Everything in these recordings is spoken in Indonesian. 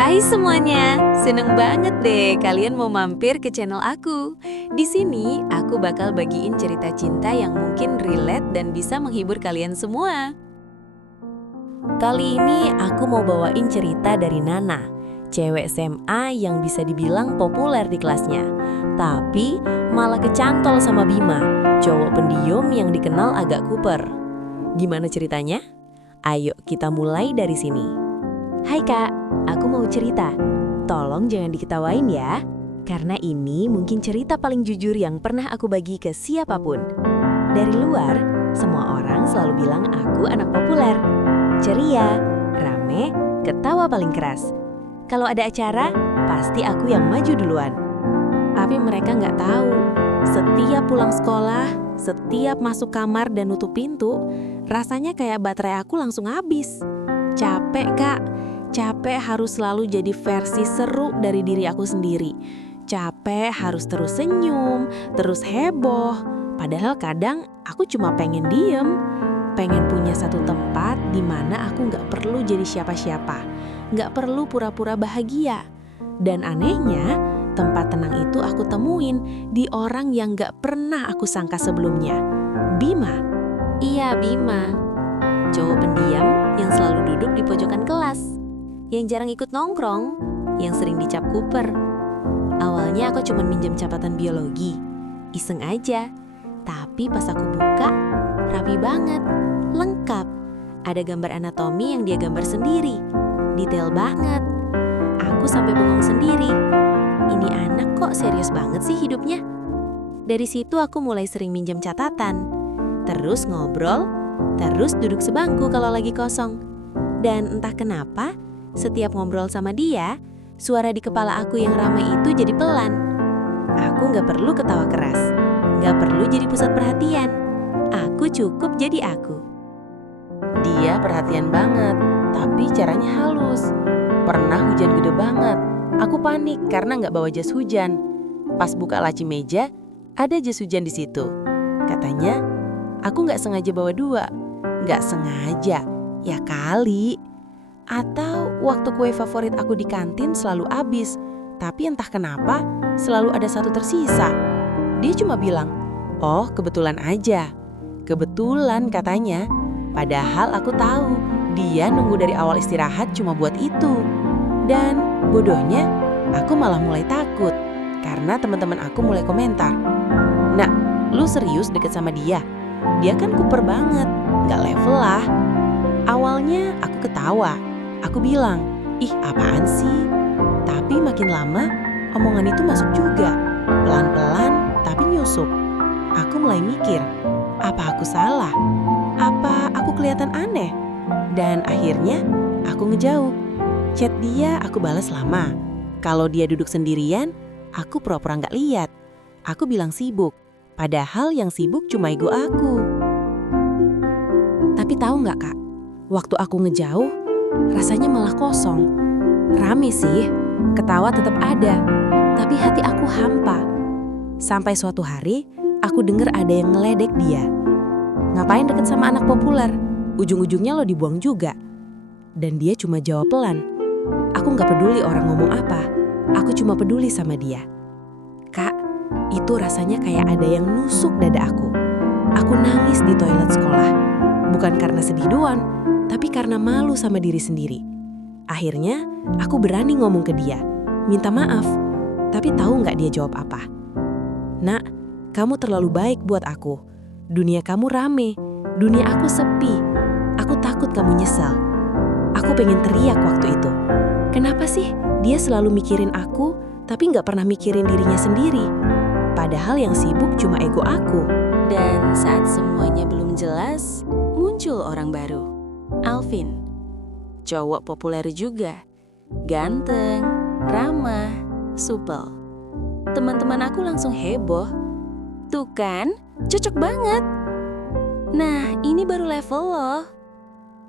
Hai semuanya, seneng banget deh kalian mau mampir ke channel aku. Di sini aku bakal bagiin cerita cinta yang mungkin relate dan bisa menghibur kalian semua. Kali ini aku mau bawain cerita dari Nana, cewek SMA yang bisa dibilang populer di kelasnya. Tapi malah kecantol sama Bima, cowok pendiam yang dikenal agak kuper. Gimana ceritanya? Ayo kita mulai dari sini. Hai kak, aku mau cerita. Tolong jangan diketawain ya, karena ini mungkin cerita paling jujur yang pernah aku bagi ke siapapun. Dari luar, semua orang selalu bilang aku anak populer. Ceria, rame, ketawa paling keras. Kalau ada acara, pasti aku yang maju duluan. Tapi mereka nggak tahu, setiap pulang sekolah, setiap masuk kamar dan nutup pintu, rasanya kayak baterai aku langsung habis. Capek kak. Capek harus selalu jadi versi seru dari diri aku sendiri. Capek harus terus senyum, terus heboh. Padahal kadang aku cuma pengen diem. Pengen punya satu tempat di mana aku gak perlu jadi siapa-siapa. Gak perlu pura-pura bahagia. Dan anehnya, tempat tenang itu aku temuin di orang yang gak pernah aku sangka sebelumnya. Bima. Iya, Bima. Cowok pendiam yang selalu duduk di pojokan kelas. Yang jarang ikut nongkrong, yang sering dicap kuper. Awalnya aku cuma minjem catatan biologi, iseng aja. Tapi pas aku buka, rapi banget, lengkap. Ada gambar anatomi yang dia gambar sendiri, detail banget. Aku sampai bengong sendiri. Ini anak kok serius banget sih hidupnya? Dari situ aku mulai sering minjem catatan, terus ngobrol, terus duduk sebangku kalau lagi kosong. Dan entah kenapa, setiap ngobrol sama dia, suara di kepala aku yang ramai itu jadi pelan. Aku gak perlu ketawa keras, gak perlu jadi pusat perhatian. Aku cukup jadi aku. Dia perhatian banget, tapi caranya halus. Pernah hujan gede banget, aku panik karena gak bawa jas hujan. Pas buka laci meja, ada jas hujan di situ. Katanya, aku gak sengaja bawa dua. Gak sengaja, ya kali. Atau waktu kue favorit aku di kantin selalu habis, tapi entah kenapa selalu ada satu tersisa. Dia cuma bilang, "Oh, kebetulan aja." Kebetulan katanya, padahal aku tahu dia nunggu dari awal istirahat cuma buat itu. Dan bodohnya, aku malah mulai takut karena teman-teman aku mulai komentar, "Nak, lu serius deket sama dia? Dia kan kuper banget, gak level lah." Awalnya aku ketawa. Aku bilang, "Ih, apaan sih?" Tapi makin lama, omongan itu masuk juga. Pelan-pelan, tapi nyusup. Aku mulai mikir, apa aku salah? Apa aku kelihatan aneh? Dan akhirnya, aku ngejauh. Chat dia aku balas lama. Kalau dia duduk sendirian, aku pura-pura nggak lihat. Aku bilang sibuk, padahal yang sibuk cuma ego aku. Tapi tahu nggak kak, waktu aku ngejauh, rasanya malah kosong. Rame sih, ketawa tetap ada, tapi hati aku hampa. Sampai suatu hari, aku dengar ada yang ngeledek dia. "Ngapain deket sama anak populer? Ujung-ujungnya lo dibuang juga." Dan dia cuma jawab pelan, "Aku gak peduli orang ngomong apa, aku cuma peduli sama dia." Kak, itu rasanya kayak ada yang nusuk dada aku. Aku nangis di toilet sekolah, bukan karena sedih doang, tapi karena malu sama diri sendiri. Akhirnya, aku berani ngomong ke dia, minta maaf. Tapi tahu nggak dia jawab apa? "Nak, kamu terlalu baik buat aku. Dunia kamu rame, dunia aku sepi. Aku takut kamu nyesal." Aku pengen teriak waktu itu. Kenapa sih dia selalu mikirin aku, tapi nggak pernah mikirin dirinya sendiri? Padahal yang sibuk cuma ego aku. Dan saat semuanya belum jelas, muncul orang baru. Alvin, cowok populer juga, ganteng, ramah, supel. Teman-teman aku langsung heboh. Tuh kan, cocok banget. Nah, ini baru level loh.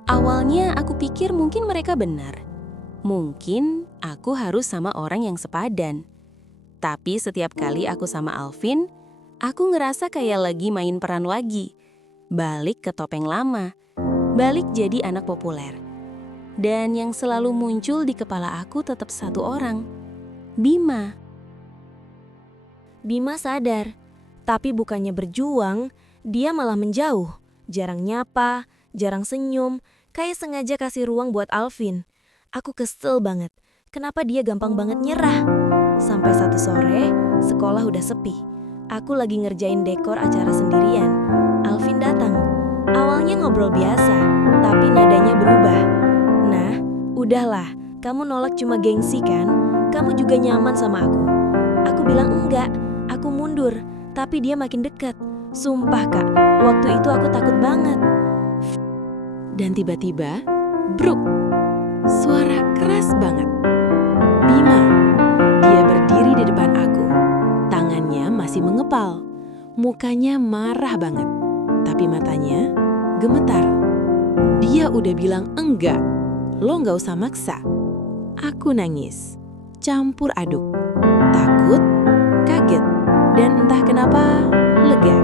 Awalnya aku pikir mungkin mereka benar. Mungkin aku harus sama orang yang sepadan. Tapi setiap kali aku sama Alvin, aku ngerasa kayak lagi main peran lagi. Balik ke topeng lama. Balik jadi anak populer. Dan yang selalu muncul di kepala aku tetap satu orang, Bima. Bima sadar, tapi bukannya berjuang, dia malah menjauh. Jarang nyapa, jarang senyum, kayak sengaja kasih ruang buat Alvin. Aku kesel banget, kenapa dia gampang banget nyerah. Sampai satu sore, sekolah udah sepi. Aku lagi ngerjain dekor acara sendirian. Alvin datang. Awalnya ngobrol biasa, tapi nadanya berubah. Nah, udahlah, kamu nolak cuma gengsi kan? Kamu juga nyaman sama aku. Aku bilang enggak, aku mundur, tapi dia makin dekat. Sumpah kak, waktu itu aku takut banget. Dan tiba-tiba, bruk, suara keras banget. Bima, dia berdiri di depan aku. Tangannya masih mengepal, mukanya marah banget, tapi matanya gemetar. Dia udah bilang enggak, lo nggak usah maksa. Aku nangis, campur aduk, takut, kaget, dan entah kenapa lega.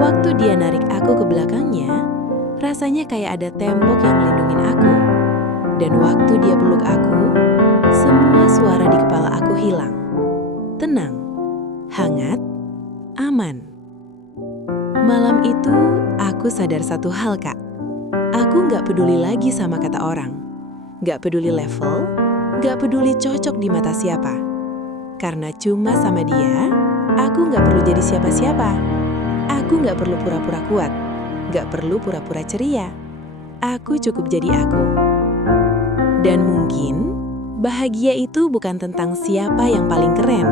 Waktu dia narik aku ke belakangnya, rasanya kayak ada tembok yang melindungin aku. Dan waktu dia peluk aku, semua suara di kepala aku hilang. Tenang, hangat, aman. Malam itu, aku sadar satu hal, Kak. Aku nggak peduli lagi sama kata orang. Nggak peduli level, nggak peduli cocok di mata siapa. Karena cuma sama dia, aku nggak perlu jadi siapa-siapa. Aku nggak perlu pura-pura kuat, nggak perlu pura-pura ceria. Aku cukup jadi aku. Dan mungkin, bahagia itu bukan tentang siapa yang paling keren,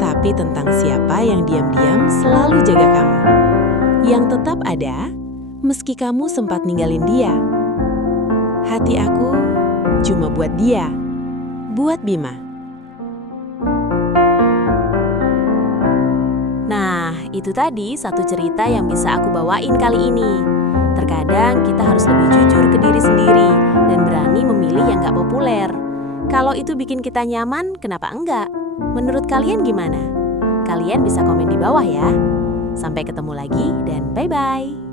tapi tentang siapa yang diam-diam selalu jaga kamu. Yang tetap ada, meski kamu sempat ninggalin dia. Hati aku cuma buat dia, buat Bima. Nah, itu tadi satu cerita yang bisa aku bawain kali ini. Terkadang kita harus lebih jujur ke diri sendiri dan berani memilih yang gak populer. Kalau itu bikin kita nyaman, kenapa enggak? Menurut kalian gimana? Kalian bisa komen di bawah ya. Sampai ketemu lagi dan bye-bye.